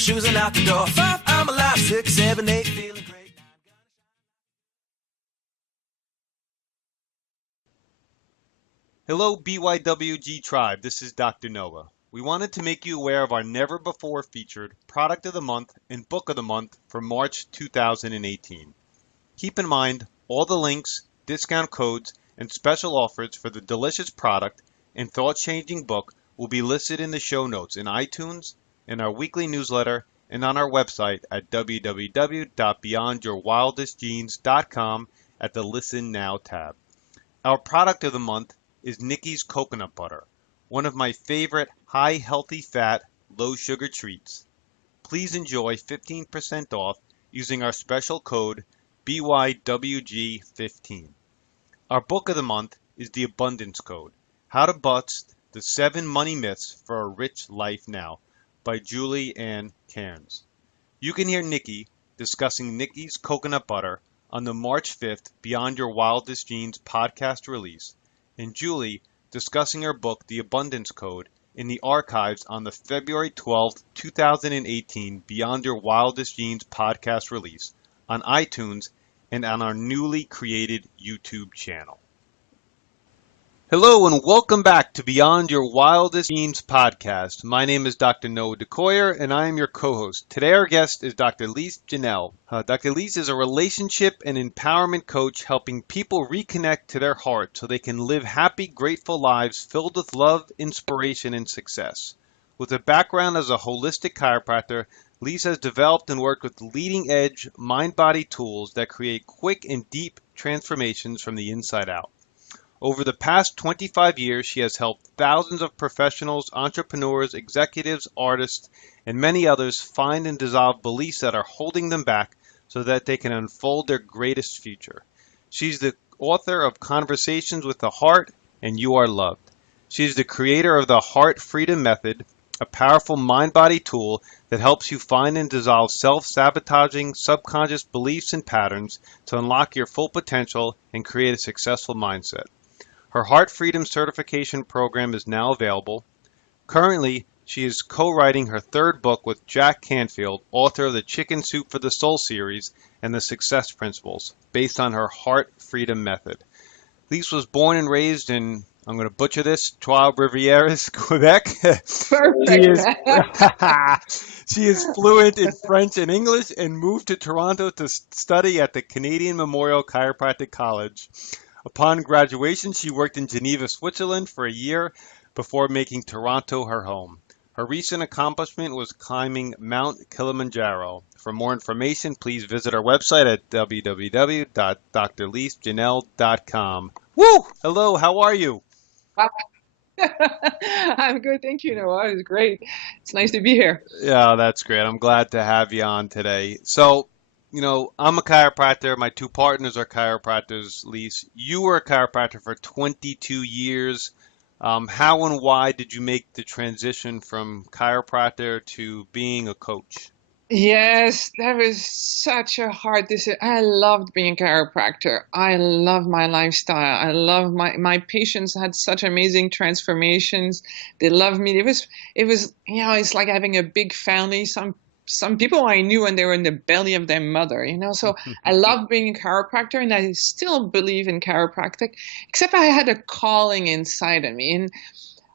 shoes and out the door. 5, I'm alive. 6, 7, 8, feeling great. Hello BYWG Tribe, this is Dr. Noah. We wanted to make you aware of our never before featured Product of the Month and Book of the Month for March 2018. Keep in mind, all the links, discount codes, and special offers for the delicious product and thought-changing book will be listed in the show notes in iTunes, in our weekly newsletter, and on our website at www.beyondyourwildestgenes.com at the Listen Now tab. Our product of the month is Nikki's Coconut Butter, one of my favorite high healthy fat, low sugar treats. Please enjoy 15% off using our special code BYWG15. Our book of the month is The Abundance Code, How to Bust the 7 Money Myths for a Rich Life Now by Julie Ann Cairns. You can hear Nikki discussing Nikki's Coconut Butter on the March 5th Beyond Your Wildest Genes podcast release, and Julie discussing her book The Abundance Code in the archives on the February 12th, 2018 Beyond Your Wildest Genes podcast release on iTunes and on our newly created YouTube channel. Hello and welcome back to Beyond Your Wildest Genes podcast. My name is Dr. Noah DeCoyer and I am your co-host. Today our guest is Dr. Lise Janelle. Dr. Lise is a relationship and empowerment coach helping people reconnect to their heart so they can live happy, grateful lives filled with love, inspiration, and success. With a background as a holistic chiropractor, Lise has developed and worked with leading-edge mind-body tools that create quick and deep transformations from the inside out. Over the past 25 years, she has helped thousands of professionals, entrepreneurs, executives, artists, and many others find and dissolve beliefs that are holding them back so that they can unfold their greatest future. She's the author of Conversations with the Heart and You Are Loved. She's the creator of the Heart Freedom Method, a powerful mind-body tool that helps you find and dissolve self-sabotaging, subconscious beliefs and patterns to unlock your full potential and create a successful mindset. Her Heart Freedom Certification program is now available. Currently, she is co-writing her third book with Jack Canfield, author of the Chicken Soup for the Soul series and the Success Principles, based on her Heart Freedom Method. Lise was born and raised in, I'm going to butcher this, Trois-Rivières, Quebec. She is fluent in French and English and moved to Toronto to study at the Canadian Memorial Chiropractic College. Upon graduation, she worked in Geneva, Switzerland for a year before making Toronto her home. Her recent accomplishment was climbing Mount Kilimanjaro. For more information, please visit our website at www.drlisejanelle.com. Woo! Hello, how are you? I'm good, thank you, Noah. It was great. It's nice to be here. Yeah, that's great. I'm glad to have you on today. So, I'm a chiropractor. My two partners are chiropractors. Lise, you were a chiropractor for 22 years. How and why did you make the transition from chiropractor to being a coach? Yes, that was such a hard decision. I loved being a chiropractor. I love my lifestyle. I love my patients had such amazing transformations. They loved me. It was, it's like having a big family. Some people I knew when they were in the belly of their mother, so I love being a chiropractor and I still believe in chiropractic, except I had a calling inside of me. And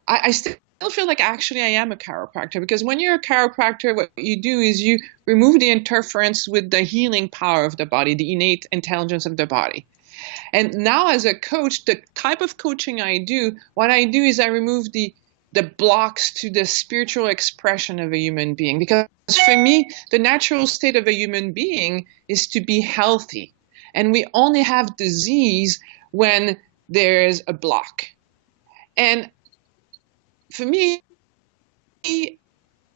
I still feel like actually I am a chiropractor, because when you're a chiropractor, what you do is you remove the interference with the healing power of the body, the innate intelligence of the body. And now as a coach, the type of coaching I do, what I do is I remove the blocks to the spiritual expression of a human being. Because for me, the natural state of a human being is to be healthy. And we only have disease when there's a block. And for me, the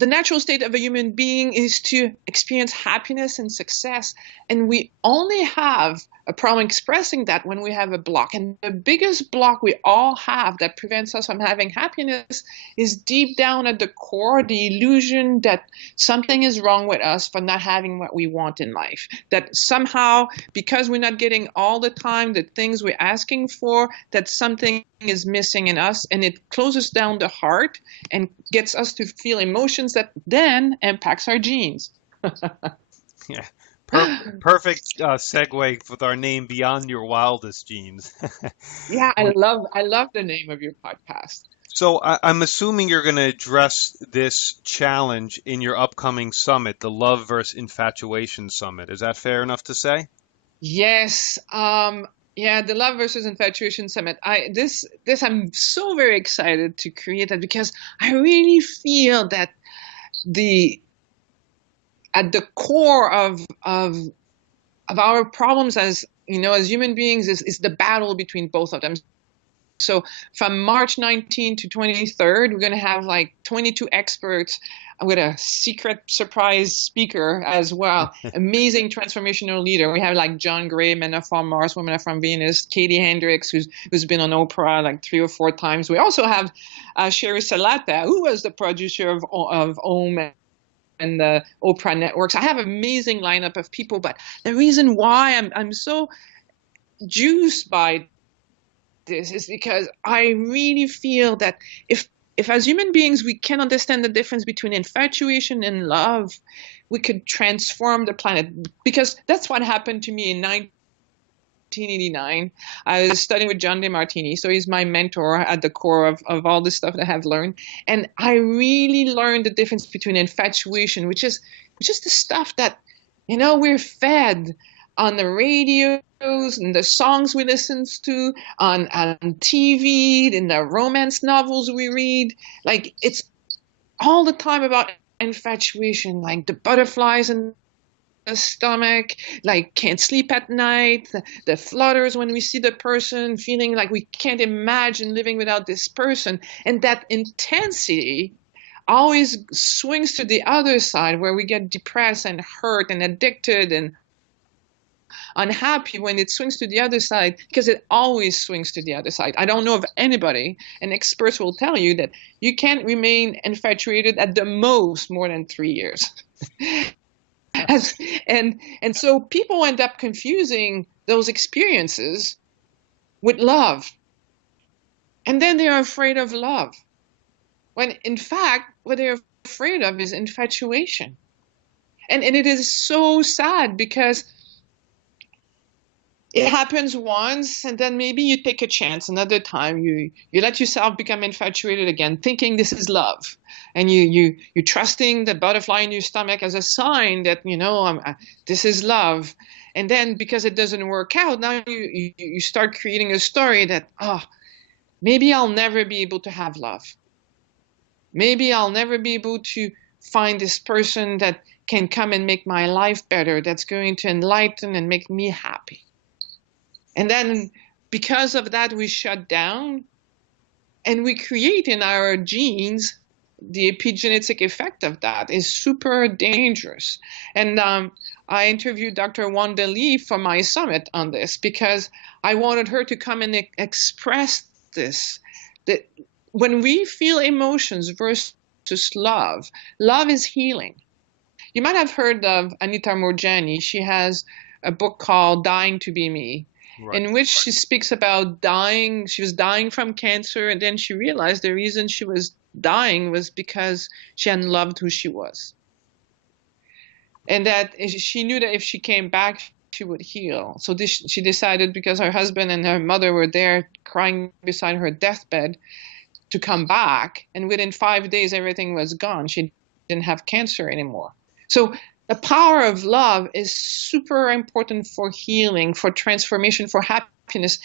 natural state of a human being is to experience happiness and success. And we only have a problem expressing that when we have a block. And the biggest block we all have that prevents us from having happiness is deep down at the core, the illusion that something is wrong with us for not having what we want in life. That somehow, because we're not getting all the time the things we're asking for, that something is missing in us, and it closes down the heart and gets us to feel emotions that then impacts our genes. Yeah. Perfect segue with our name Beyond Your Wildest Genes. Yeah, I love the name of your podcast. So I'm assuming you're going to address this challenge in your upcoming summit, the Love versus Infatuation Summit. Is that fair enough to say? Yes, yeah, the Love versus Infatuation Summit. This I'm so very excited to create that because I really feel that the at the core of our problems as as human beings is the battle between both of them. So from March 19th to 23rd, we're going to have like 22 experts with a secret surprise speaker as well. Amazing transformational leader. We have like John Gray, Men Are From Mars, Women Are From Venus, Katie Hendricks, who's been on Oprah like 3 or 4 times. We also have Sherry Salata, who was the producer of Omen and the Oprah networks. I have an amazing lineup of people, but the reason why I'm so juiced by this is because I really feel that if as human beings we can understand the difference between infatuation and love, we could transform the planet. Because that's what happened to me in 1989. I was studying with John DeMartini, so he's my mentor at the core of all the stuff that I've learned. And I really learned the difference between infatuation, which is the stuff that we're fed on the radios and the songs we listen to, on TV, in the romance novels we read. Like, it's all the time about infatuation, like the butterflies in the stomach, like can't sleep at night, the flutters when we see the person, feeling like we can't imagine living without this person. And that intensity always swings to the other side, where we get depressed and hurt and addicted and unhappy when it swings to the other side, because it always swings to the other side. I don't know of anybody, and experts will tell you that you can't remain infatuated at the most more than 3 years. And so people end up confusing those experiences with love. And then they're afraid of love. When in fact, what they're afraid of is infatuation. And it is so sad, because it happens once, and then maybe you take a chance another time. You let yourself become infatuated again, thinking this is love. And you're trusting the butterfly in your stomach as a sign that, this is love. And then because it doesn't work out, now you start creating a story that, maybe I'll never be able to have love. Maybe I'll never be able to find this person that can come and make my life better, that's going to enlighten and make me happy. And then because of that, we shut down, and we create in our genes the epigenetic effect of that is super dangerous. And I interviewed Dr. Wanda Lee for my summit on this, because I wanted her to come and express this, that when we feel emotions versus love, love is healing. You might have heard of Anita Moorjani. She has a book called Dying to Be Me. Right. In which she speaks about dying. She was dying from cancer, and then she realized the reason she was dying was because she hadn't loved who she was. And that she knew that if she came back, she would heal. So she decided, because her husband and her mother were there crying beside her deathbed, to come back. And within 5 days, everything was gone. She didn't have cancer anymore. So the power of love is super important for healing, for transformation, for happiness.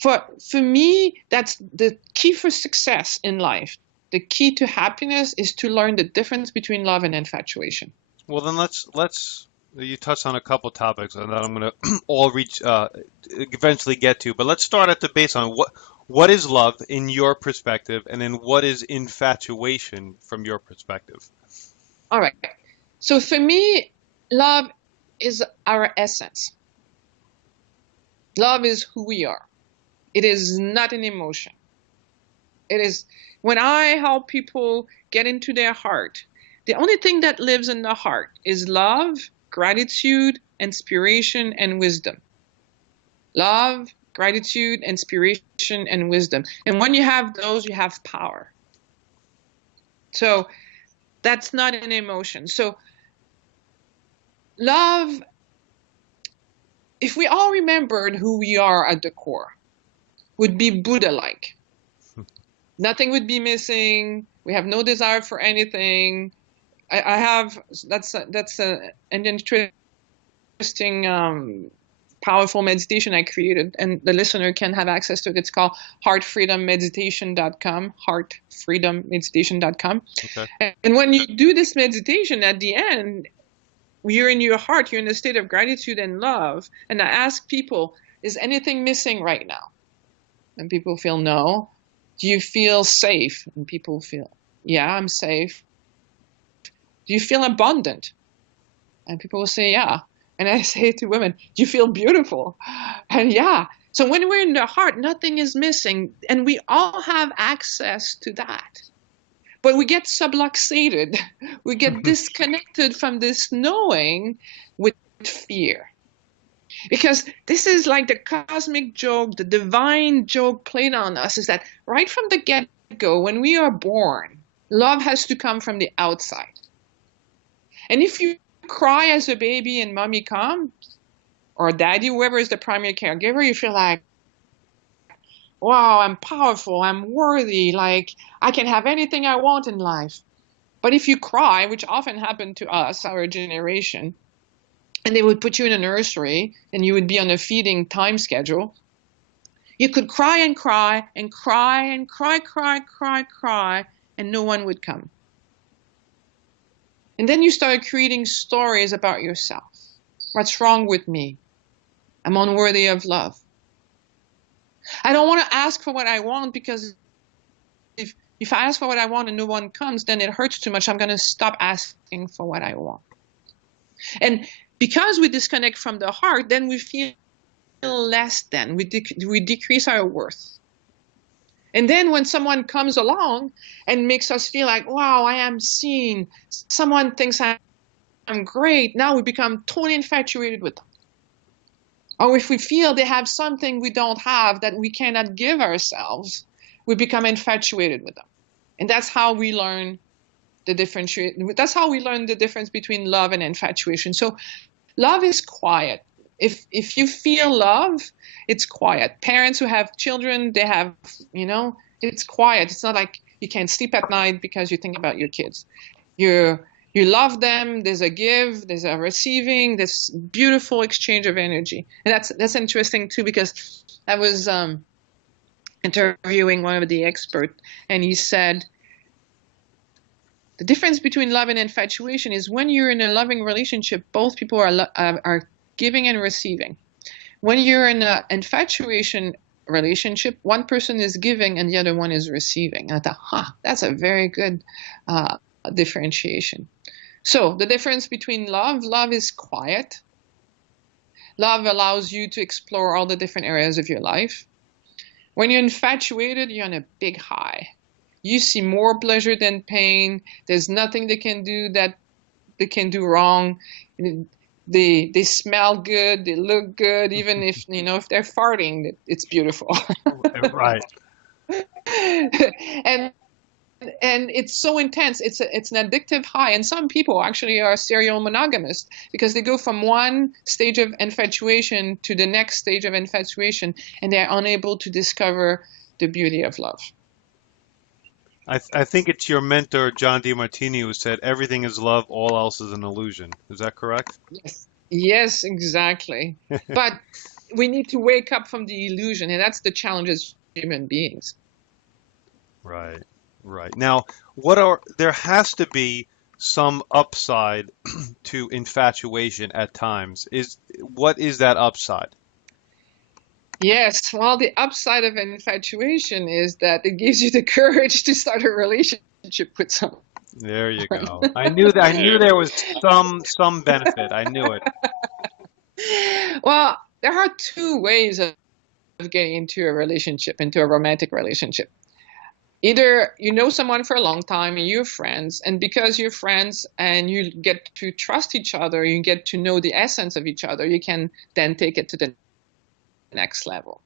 For me, that's the key for success in life. The key to happiness is to learn the difference between love and infatuation. Well, then let's you touched on a couple topics that I'm going to all eventually get to, but let's start at the base on what is love in your perspective, and then what is infatuation from your perspective. All right. So for me, love is our essence. Love is who we are. It is not an emotion. It is, when I help people get into their heart, the only thing that lives in the heart is love, gratitude, inspiration, and wisdom. Love, gratitude, inspiration, and wisdom. And when you have those, you have power. So that's not an emotion. So love, if we all remembered who we are at the core, would be Buddha-like. Nothing would be missing. We have no desire for anything. I have, that's an interesting, powerful meditation I created, and the listener can have access to it. It's called heartfreedommeditation.com, heartfreedommeditation.com. Okay. And when you do this meditation, at the end, you're in your heart, you're in a state of gratitude and love. And I ask people, is anything missing right now? And people feel no. Do you feel safe? And people feel, yeah, I'm safe. Do you feel abundant? And people will say, yeah. And I say to women, do you feel beautiful? And yeah. So when we're in the heart, nothing is missing. And we all have access to that. But we get subluxated. We get disconnected from this knowing with fear. Because this is like the cosmic joke, the divine joke played on us, is that right from the get-go, when we are born, love has to come from the outside. And if you cry as a baby and mommy comes, or daddy, whoever is the primary caregiver, you feel like, wow, I'm powerful, I'm worthy, like I can have anything I want in life. But if you cry, which often happened to us, our generation, and they would put you in a nursery and you would be on a feeding time schedule, you could cry and cry and cry and cry, and no one would come. And then you start creating stories about yourself. What's wrong with me? I'm unworthy of love. I don't want to ask for what I want, because if I ask for what I want and no one comes, then it hurts too much. I'm going to stop asking for what I want. And because we disconnect from the heart, then we feel less than. We decrease our worth. And then when someone comes along and makes us feel like, wow, I am seen, someone thinks I'm great, now we become totally infatuated with them. Or if we feel they have something we don't have that we cannot give ourselves, we become infatuated with them. And that's how we learn the difference between love and infatuation. So love is quiet. If you feel love, it's quiet. Parents who have children, they have, it's quiet. It's not like you can't sleep at night because you think about your kids. You love them, there's a give, there's a receiving, this beautiful exchange of energy. And that's interesting too, because I was interviewing one of the experts, and he said, the difference between love and infatuation is when you're in a loving relationship, both people are giving and receiving. When you're in an infatuation relationship, one person is giving and the other one is receiving. And I thought, that's a very good differentiation. So the difference between love is quiet. Love allows you to explore all the different areas of your life. When you're infatuated, you're on a big high. You see more pleasure than pain. There's nothing they can do that they can do wrong. They smell good, they look good, even if they're farting, it's beautiful. Right. And it's so intense. It's an addictive high. And some people actually are serial monogamous because they go from one stage of infatuation to the next stage of infatuation, and they're unable to discover the beauty of love. I think it's your mentor, John DeMartini, who said, everything is love, all else is an illusion. Is that correct? Yes, exactly. But we need to wake up from the illusion, and that's the challenge as human beings. Right. Now, there has to be some upside to infatuation at times. What is that upside? Yes, well, the upside of infatuation is that it gives you the courage to start a relationship with someone. There you go. I knew there was some benefit. I knew it. Well, there are two ways of getting into a romantic relationship. Either you know someone for a long time and you're friends, and because you're friends and you get to trust each other, you get to know the essence of each other, you can then take it to the next level.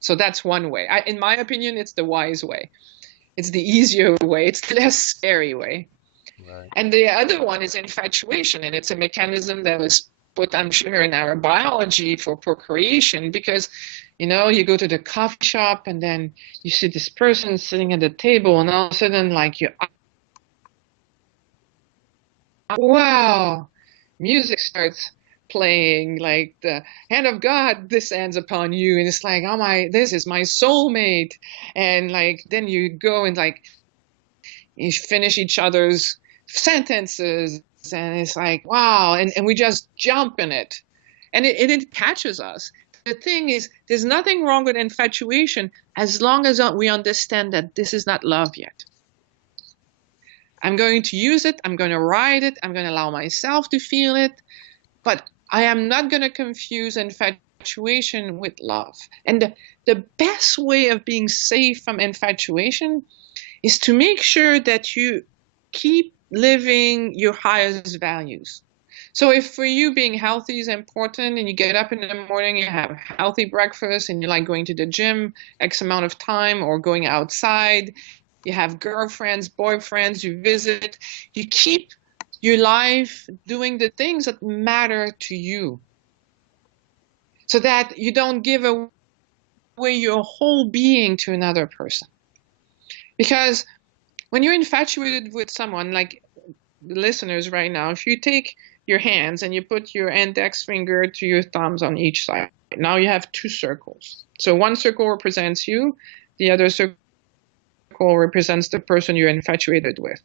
So that's one way. In my opinion, it's the wise way. It's the easier way. It's the less scary way. Right. And the other one is infatuation, and it's a mechanism that was put, I'm sure, in our biology for procreation, because, you go to the coffee shop and then you see this person sitting at the table, and all of a sudden, like, wow, music starts playing, like the hand of God descends upon you, and it's like, oh my, this is my soulmate. And like, then you go and like, you finish each other's sentences, and it's like, wow, and we just jump in it, and it catches us. The thing is, there's nothing wrong with infatuation as long as we understand that this is not love yet. I'm going to use it, I'm going to ride it, I'm going to allow myself to feel it, but I am not going to confuse infatuation with love. And the best way of being safe from infatuation is to make sure that you keep living your highest values. So if for you being healthy is important, and you get up in the morning, you have healthy breakfast, and you like going to the gym X amount of time, or going outside, you have girlfriends, boyfriends, you visit, you keep your life doing the things that matter to you, so that you don't give away your whole being to another person. Because when you're infatuated with someone, like the listeners right now, if you take your hands and you put your index finger to your thumbs on each side, now you have two circles. So one circle represents you, the other circle represents the person you're infatuated with.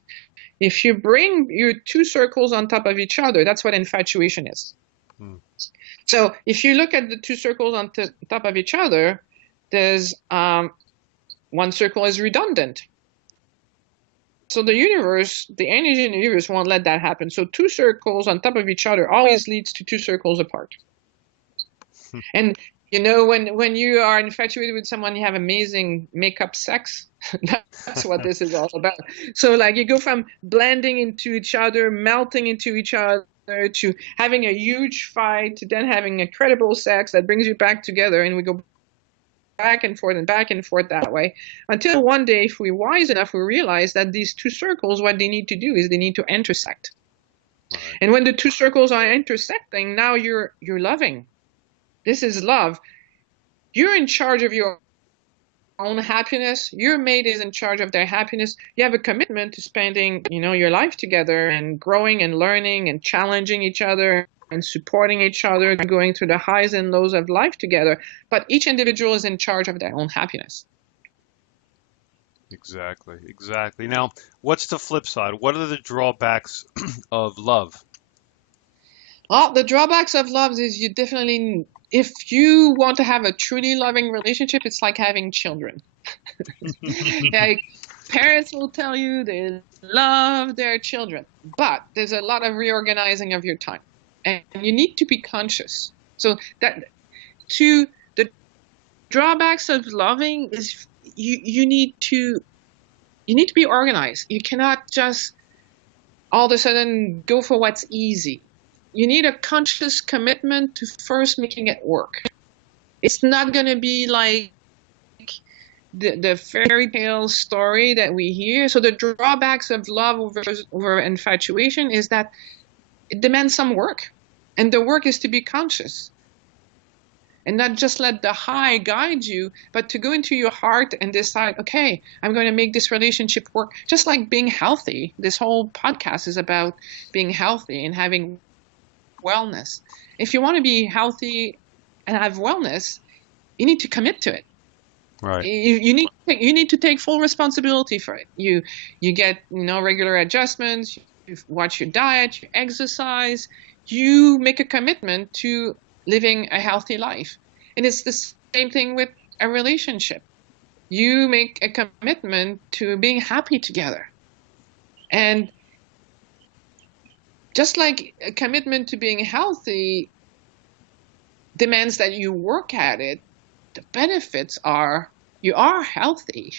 If you bring your two circles on top of each other, that's what infatuation is. So if you look at the two circles on top of each other, there's one circle is redundant. So the universe, the energy in the universe won't let that happen. So two circles on top of each other always leads to two circles apart. And when you are infatuated with someone, you have amazing make-up sex. That's what this is all about. So like, you go from blending into each other, melting into each other, to having a huge fight, to then having incredible sex that brings you back together, and we go back and forth that way, until one day, if we're wise enough, we realize that these two circles, what they need to do is they need to intersect. Right. And when the two circles are intersecting, now you're loving. This is love. You're in charge of your own happiness. Your mate is in charge of their happiness. You have a commitment to spending, your life together, and growing and learning and challenging each other and supporting each other, going through the highs and lows of life together. But each individual is in charge of their own happiness. Exactly. Now, what's the flip side? What are the drawbacks of love? Well, the drawbacks of love is you definitely, if you want to have a truly loving relationship, it's like having children. Like, parents will tell you they love their children, but there's a lot of reorganizing of your time, and you need to be conscious. So the drawbacks of loving is you need to be organized. You cannot just all of a sudden go for what's easy. You need a conscious commitment to first making it work. It's not going to be like the fairy tale story that we hear. So the drawbacks of love over infatuation is that it demands some work. And the work is to be conscious. And not just let the high guide you, but to go into your heart and decide, okay, I'm going to make this relationship work. Just like being healthy. This whole podcast is about being healthy and having wellness. If you want to be healthy and have wellness, you need to commit to it. Right. You need to take full responsibility for it. You get regular adjustments. You watch your diet. You exercise. You make a commitment to living a healthy life. And it's the same thing with a relationship. You make a commitment to being happy together. And just like a commitment to being healthy demands that you work at it, the benefits are you are healthy.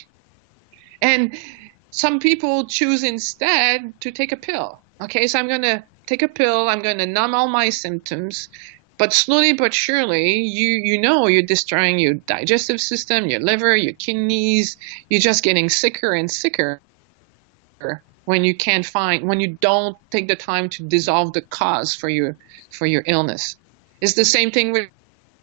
And some people choose instead to take a pill. Okay, so I'm going to take a pill. I'm going to numb all my symptoms. But slowly but surely, you know you're destroying your digestive system, your liver, your kidneys. You're just getting sicker and sicker when when you don't take the time to dissolve the cause for your illness. It's the same thing with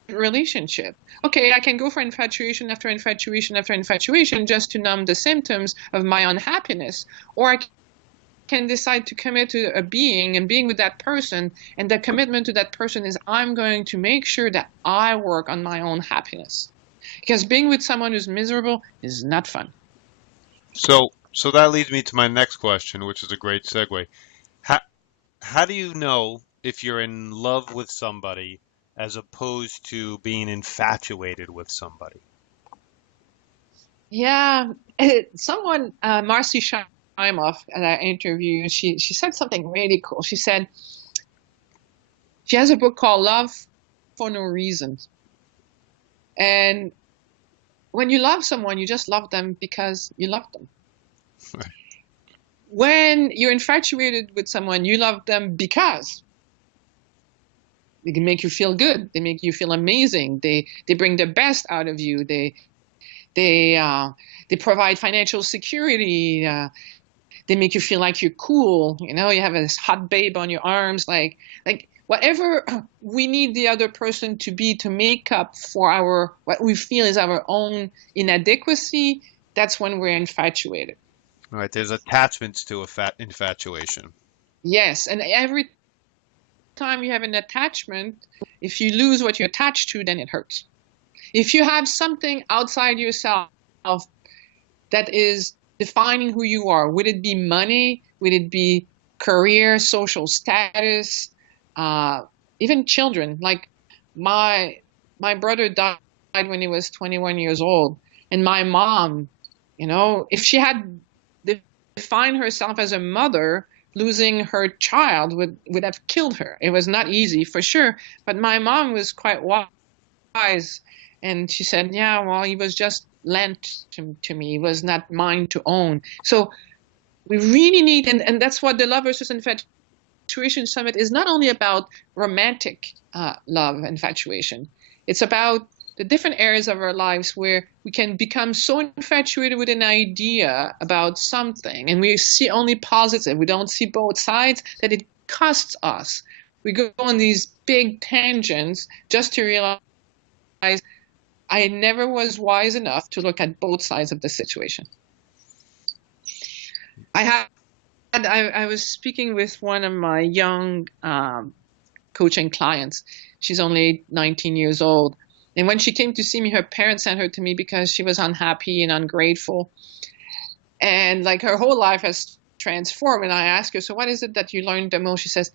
relationship. Okay, I can go for infatuation after infatuation after infatuation just to numb the symptoms of my unhappiness, or I can decide to commit to a being and being with that person, and the commitment to that person is I'm going to make sure that I work on my own happiness, because being with someone who's miserable is not fun. So that leads me to my next question, which is a great segue. How how do you know if you're in love with somebody as opposed to being infatuated with somebody? Yeah, someone, Marcy Shimoff, at our interview, she said something really cool. She said she has a book called Love for No Reason. And when you love someone, you just love them because you love them. When you're infatuated with someone, you love them because they can make you feel good. They make you feel amazing. They bring the best out of you. They they provide financial security. They make you feel like you're cool. You know, you have this hot babe on your arms, like whatever we need the other person to be to make up for our what we feel is our own inadequacy. That's when we're infatuated. All right, there's attachments to a fat infatuation. Yes, and every time you have an attachment, if you lose what you're attached to, then it hurts. If you have something outside yourself that is defining who you are, would it be money? Would it be career, social status, even children? Like my brother died when he was 21 years old, and my mom, you know, if she had defined herself as a mother, losing her child would have killed her. It was not easy for sure, but my mom was quite wise, and she said, yeah, well, he was just lent to me. He was not mine to own. So we really need, and that's what the Love versus Infatuation Summit is not only about romantic love, infatuation. It's about the different areas of our lives where we can become so infatuated with an idea about something and we see only positive, we don't see both sides, that it costs us. We go on these big tangents just to realize I never was wise enough to look at both sides of the situation. I was speaking with one of my young coaching clients. She's only 19 years old. And when she came to see me, her parents sent her to me because she was unhappy and ungrateful. And like her whole life has transformed. And I asked her, so what is it that you learned the most? She says,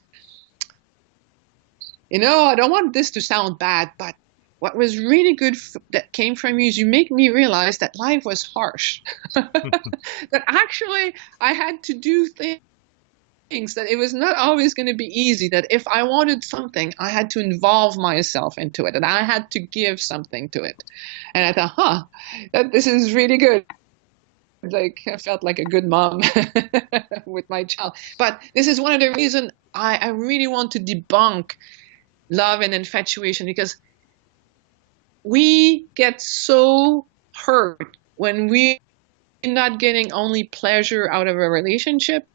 you know, I don't want this to sound bad, but what was really good that came from you is you make me realize that life was harsh. That actually I had to do things, that it was not always going to be easy, that if I wanted something, I had to involve myself into it, and I had to give something to it. And I thought, this is really good. Like, I felt like a good mom with my child. But this is one of the reasons I really want to debunk love and infatuation, because we get so hurt when we're not getting only pleasure out of a relationship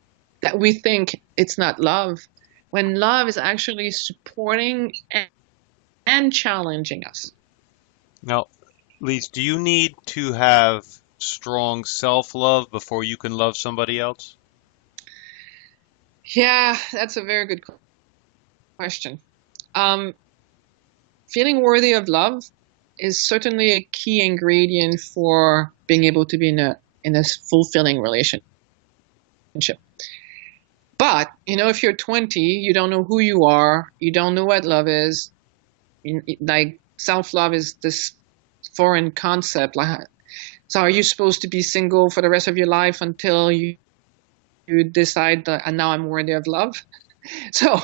that we think it's not love, when love is actually supporting and challenging us. Now, Lise, do you need to have strong self-love before you can love somebody else? Yeah, that's a very good question. Feeling worthy of love is certainly a key ingredient for being able to be in a fulfilling relationship. But, you know, if you're 20, you don't know who you are, you don't know what love is. Like, self-love is this foreign concept. So are you supposed to be single for the rest of your life until you decide that, and now I'm worthy of love? So,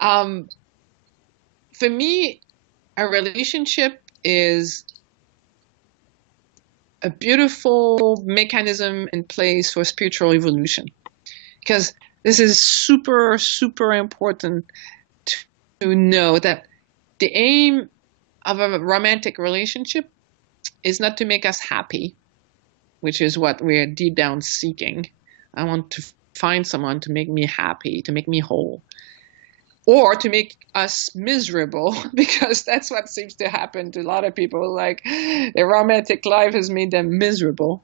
for me, a relationship is a beautiful mechanism in place for spiritual evolution, because this is super, super important to know that The aim of a romantic relationship is not to make us happy, which is what we're deep down seeking. I want to find someone to make me happy, to make me whole, or to make us miserable, because that's what seems to happen to a lot of people. Like, their romantic life has made them miserable.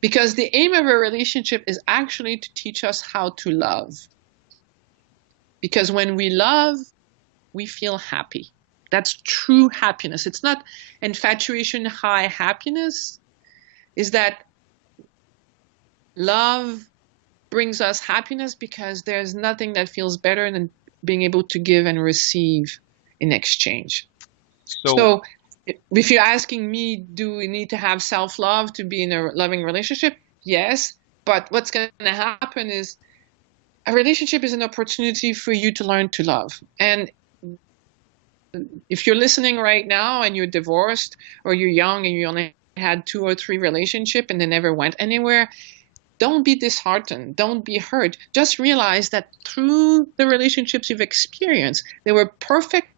Because the aim of a relationship is actually to teach us how to love. Because when we love, we feel happy. That's true happiness. It's not infatuation high happiness. Is that love brings us happiness because there's nothing that feels better than being able to give and receive in exchange. So if you're asking me, do we need to have self-love to be in a loving relationship? Yes. But what's going to happen is a relationship is an opportunity for you to learn to love. And if you're listening right now and you're divorced, or you're young and you only had 2 or 3 relationships and they never went anywhere, don't be disheartened. Don't be hurt. Just realize that through the relationships you've experienced, there were perfect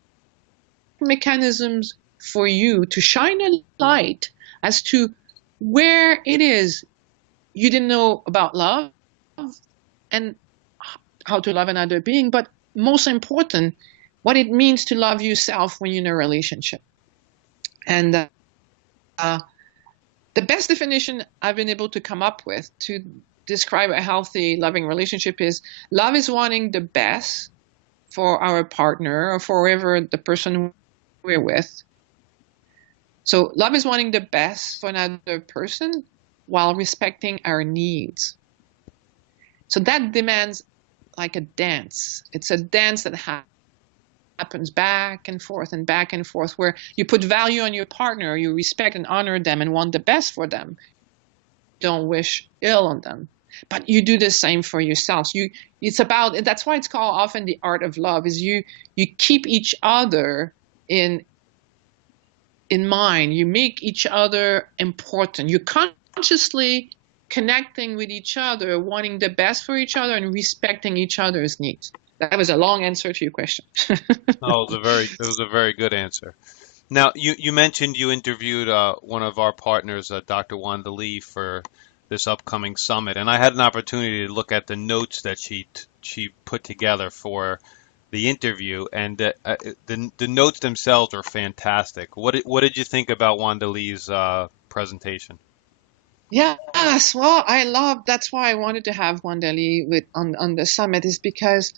mechanisms for you to shine a light as to where it is you didn't know about love and how to love another being, but most important, what it means to love yourself when you're in a relationship. And the best definition I've been able to come up with to describe a healthy, loving relationship is love is wanting the best for our partner or for whoever the person we're with. So love is wanting the best for another person while respecting our needs. So that demands like a dance. It's a dance that happens back and forth, where you put value on your partner, you respect and honor them and want the best for them. Don't wish ill on them. But you do the same for yourselves. That's why it's called often the art of love, is you keep each other in mind. You make each other important. You're consciously connecting with each other, wanting the best for each other and respecting each other's needs. That was a long answer to your question. Oh, it was a very good answer. Now, you mentioned you interviewed one of our partners, Dr. Wanda Lee, for this upcoming summit, and I had an opportunity to look at the notes that she put together for the interview, and the notes themselves are fantastic. What did you think about Wanda Lee's presentation? Yes, well, that's why I wanted to have Wanda Lee on the summit, is because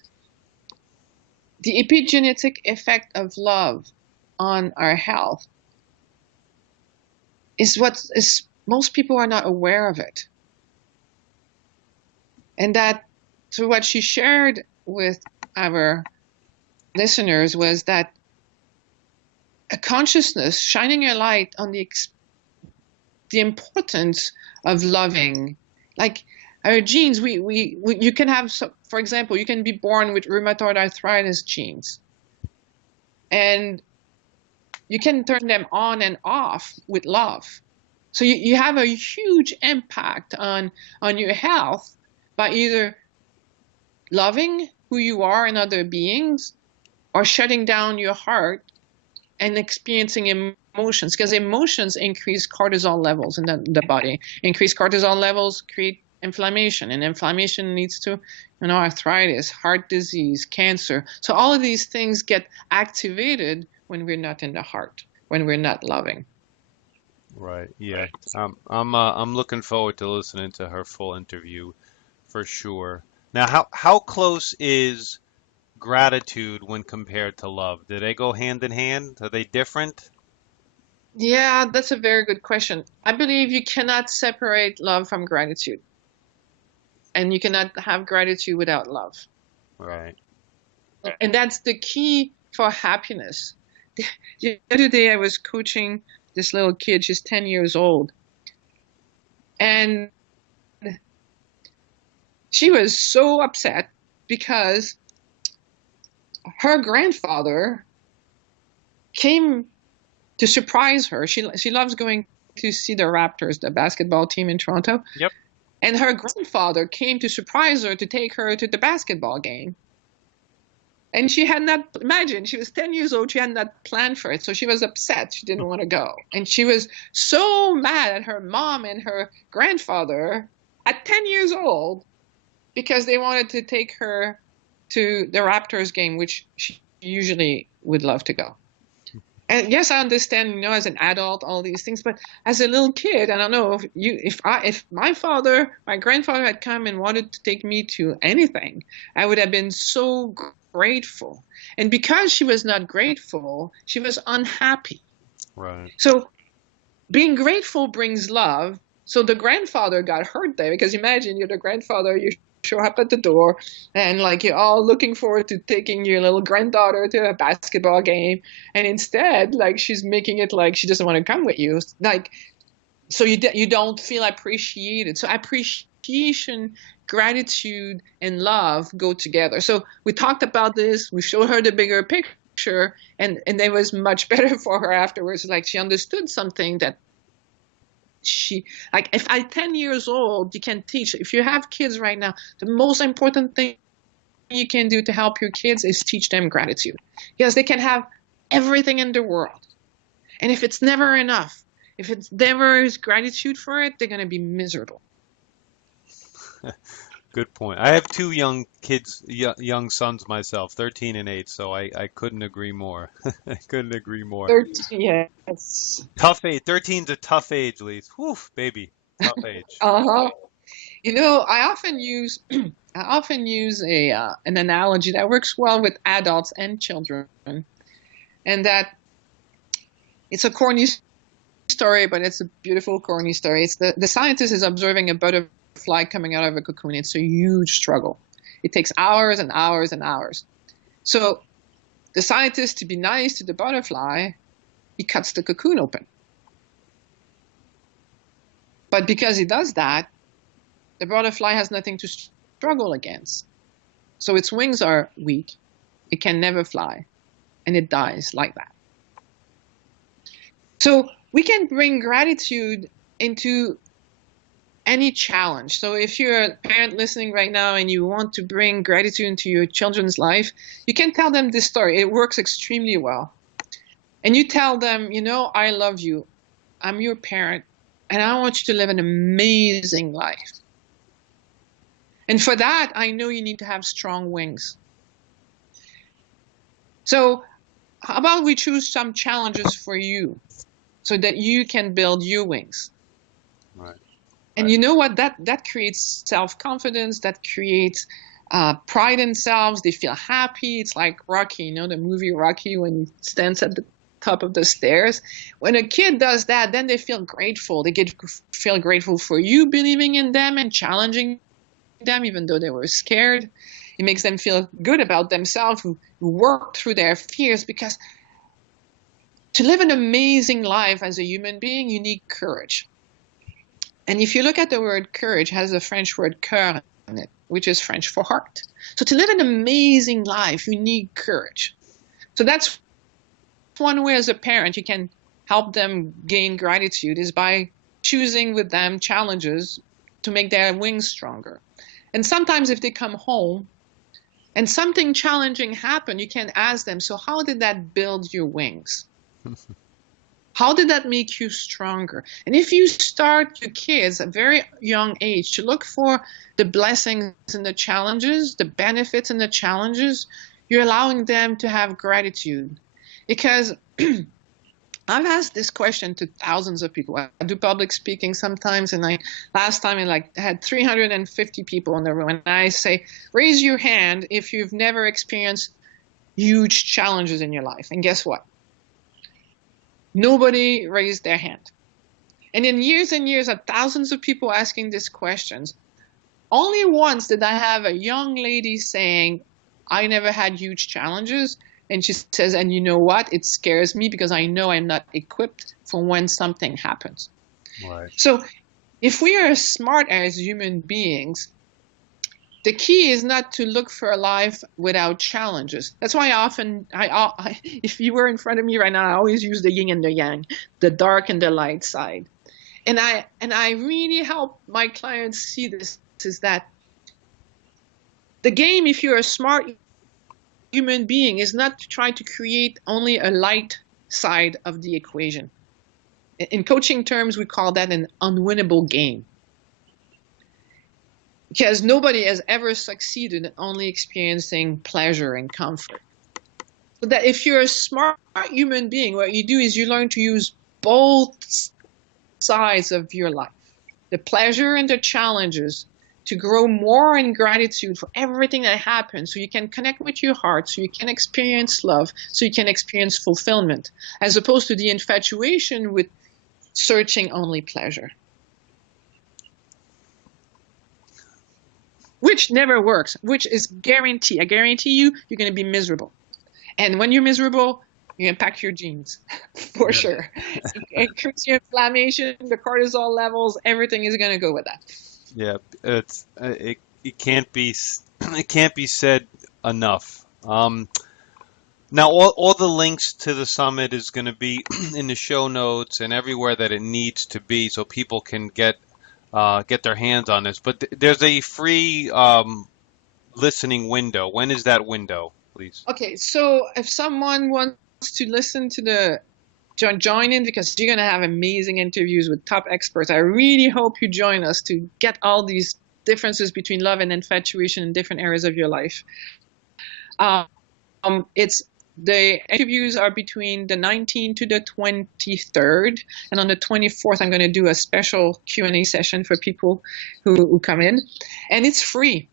the epigenetic effect of love on our health is most people are not aware of it. And that through what she shared with our listeners was that a consciousness shining a light on the importance of loving. Like our genes, you can have, for example, you can be born with rheumatoid arthritis genes. And you can turn them on and off with love. So you have a huge impact on your health by either loving who you are and other beings, or shutting down your heart and experiencing emotions, because emotions increase cortisol levels in the body. Increased cortisol levels create inflammation, and inflammation leads to arthritis, heart disease, cancer. So all of these things get activated when we're not in the heart, when we're not loving. Right. Yeah. I'm looking forward to listening to her full interview for sure. Now, how close is gratitude when compared to love? Do they go hand in hand? Are they different? Yeah, that's a very good question. I believe you cannot separate love from gratitude. And you cannot have gratitude without love. Right. And that's the key for happiness. The other day I was coaching this little kid. She's 10 years old. And she was so upset because her grandfather came to surprise her. She loves going to see the Raptors, the basketball team in Toronto. Yep. And her grandfather came to surprise her, to take her to the basketball game. And she had not, imagine, she was 10 years old. She had not planned for it. So she was upset. She didn't want to go. And she was so mad at her mom and her grandfather at 10 years old because they wanted to take her to the Raptors game, which she usually would love to go. And yes, I understand, as an adult, all these things, but as a little kid, I don't know if my grandfather had come and wanted to take me to anything, I would have been so grateful. And because she was not grateful, she was unhappy. Right. So being grateful brings love. So the grandfather got hurt there because imagine you're the grandfather, you show up at the door and like you're all looking forward to taking your little granddaughter to a basketball game, and instead like she's making it like she doesn't want to come with you, like, so you don't feel appreciated. So appreciation, gratitude, and love go together. So we talked about this, we showed her the bigger picture, and it was much better for her afterwards. Like she understood something that she, like, if at 10 years old, you can teach. If you have kids right now, the most important thing you can do to help your kids is teach them gratitude, because they can have everything in the world. And if it's never enough, if it's never is gratitude for it, they're going to be miserable. Good point. I have two young kids, young sons myself, 13 and 8, so I couldn't agree more. I couldn't agree more. 13, yes. Tough age. 13's a tough age, Lise. Whew, baby. Tough age. Uh-huh. I often use an analogy that works well with adults and children, and that it's a corny story, but it's a beautiful corny story. It's the scientist is observing a butterfly coming out of a cocoon. It's a huge struggle. It takes hours and hours and hours. So the scientist, to be nice to the butterfly, he cuts the cocoon open. But because he does that, the butterfly has nothing to struggle against. So its wings are weak. It can never fly. And it dies like that. So we can bring gratitude into any challenge. So if you're a parent listening right now and you want to bring gratitude into your children's life, you can tell them this story. It works extremely well. And you tell them, I love you. I'm your parent, and I want you to live an amazing life. And for that, I know you need to have strong wings. So how about we choose some challenges for you so that you can build your wings? Right. And you know what? That creates self-confidence. That creates pride in themselves. They feel happy. It's like Rocky, the movie Rocky, when he stands at the top of the stairs. When a kid does that, then they feel grateful. They feel grateful for you believing in them and challenging them, even though they were scared. It makes them feel good about themselves, who work through their fears, because to live an amazing life as a human being, you need courage. And if you look at the word courage, it has the French word cœur in it, which is French for heart. So to live an amazing life, you need courage. So that's one way as a parent you can help them gain gratitude, is by choosing with them challenges to make their wings stronger. And sometimes if they come home and something challenging happened, you can ask them, so how did that build your wings? How did that make you stronger? And if you start your kids at a very young age to look for the blessings and the challenges, the benefits and the challenges, you're allowing them to have gratitude. Because I've asked this question to thousands of people. I do public speaking sometimes, and last time I had 350 people in the room, and I say, raise your hand if you've never experienced huge challenges in your life. And guess what? Nobody raised their hand. And in years and years of thousands of people asking these questions, only once did I have a young lady saying, I never had huge challenges. And she says, and you know what? It scares me because I know I'm not equipped for when something happens. Right. So if we are smart as human beings, the key is not to look for a life without challenges. That's why if you were in front of me right now, I always use the yin and the yang, the dark and the light side. And I really help my clients see this, is that the game, if you're smart, human being is not to try to create only a light side of the equation. In coaching terms, we call that an unwinnable game. Because nobody has ever succeeded in only experiencing pleasure and comfort. So that if you're a smart human being, what you do is you learn to use both sides of your life, the pleasure and the challenges, to grow more in gratitude for everything that happens, so you can connect with your heart, so you can experience love, so you can experience fulfillment, as opposed to the infatuation with searching only pleasure, which never works, which is guarantee. I guarantee you, you're going to be miserable. And when you're miserable, you impact your genes for sure. Increase your inflammation, the cortisol levels, everything is going to go with that. Yeah, it can't be said enough. Now all the links to the summit is going to be in the show notes and everywhere that it needs to be, so people can get their hands on this. But there's a free listening window. When is that window, please? Okay, so if someone wants to listen to the join in, because you're going to have amazing interviews with top experts. I really hope you join us to get all these differences between love and infatuation in different areas of your life. The interviews are between the 19th to the 23rd, and on the 24th, I'm going to do a special Q&A session for people who come in, and it's free.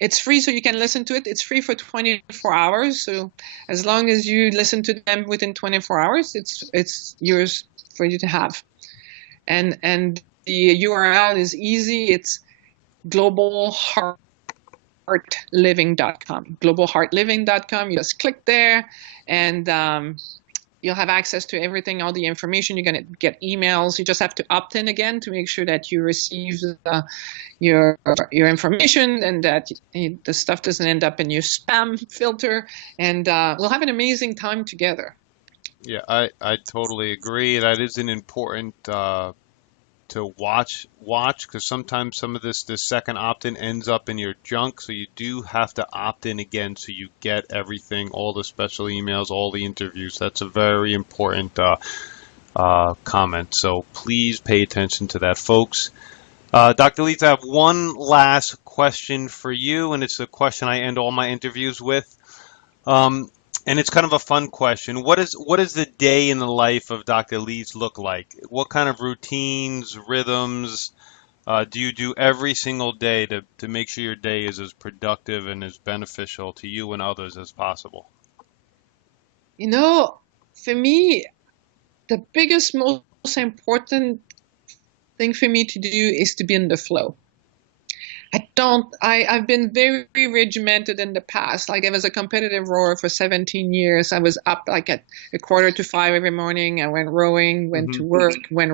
It's free, so you can listen to it. It's free for 24 hours. So as long as you listen to them within 24 hours, it's yours for you to have. And the URL is easy. It's globalheartliving.com. Globalheartliving.com. You just click there, and you'll have access to everything, all the information. You're going to get emails. You just have to opt in again to make sure that you receive your information, and that the stuff doesn't end up in your spam filter. And we'll have an amazing time together. Yeah, I totally agree. That is an important to watch, because sometimes some of this second opt-in ends up in your junk, so you do have to opt in again so you get everything, all the special emails, all the interviews. That's a very important comment, so please pay attention to that, folks. Dr. Lise, I have one last question for you, and it's a question I end all my interviews with. And it's kind of a fun question. What does the day in the life of Dr. Lise look like? What kind of routines, rhythms do you do every single day to make sure your day is as productive and as beneficial to you and others as possible? You know, for me, the biggest, most important thing for me to do is to be in the flow. I've been very regimented in the past. Like, I was a competitive rower for 17 years. I was up like at 4:45 every morning. I went rowing, went to work, went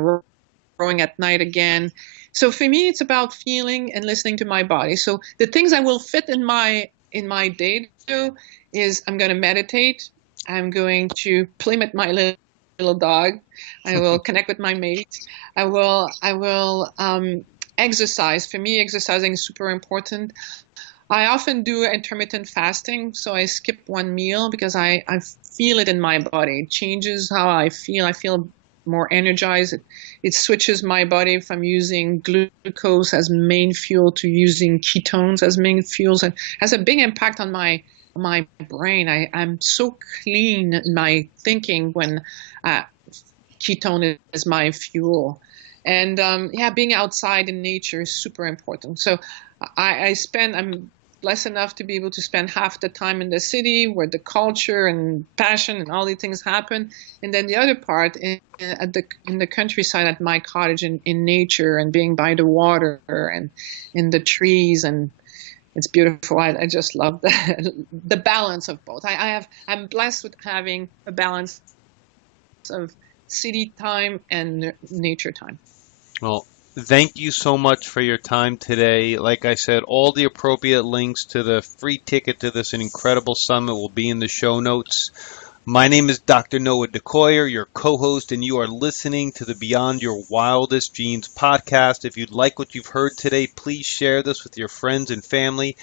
rowing at night again. So for me, it's about feeling and listening to my body. So the things I will fit in my day to is I'm going to meditate. I'm going to play with my little dog. I will connect with my mate. I will exercise. For me, exercising is super important. I often do intermittent fasting, so I skip one meal because I feel it in my body. It changes how I feel. I feel more energized. It switches my body from using glucose as main fuel to using ketones as main fuels, and has a big impact on my brain. I'm so clean in my thinking when ketone is my fuel. And being outside in nature is super important. So I'm blessed enough to be able to spend half the time in the city where the culture and passion and all these things happen. And then the other part in the countryside at my cottage in nature, and being by the water and in the trees. And it's beautiful. I just love the balance of both. I'm blessed with having a balance of city time and nature time. Well, thank you so much for your time today. Like I said, all the appropriate links to the free ticket to this incredible summit will be in the show notes. My name is Dr. Noah DeCoyer, your co-host, and you are listening to the Beyond Your Wildest Dreams podcast. If you'd like what you've heard today, please share this with your friends and family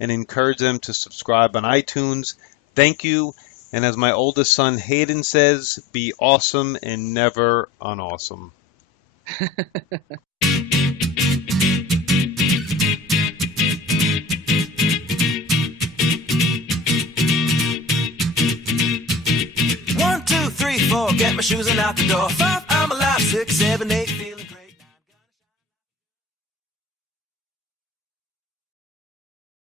and encourage them to subscribe on iTunes. Thank you. And as my oldest son Hayden says, be awesome and never unawesome. One, two, three, four, get my shoes and out the door. Five, I'm alive. 6, 7, 8, feeling.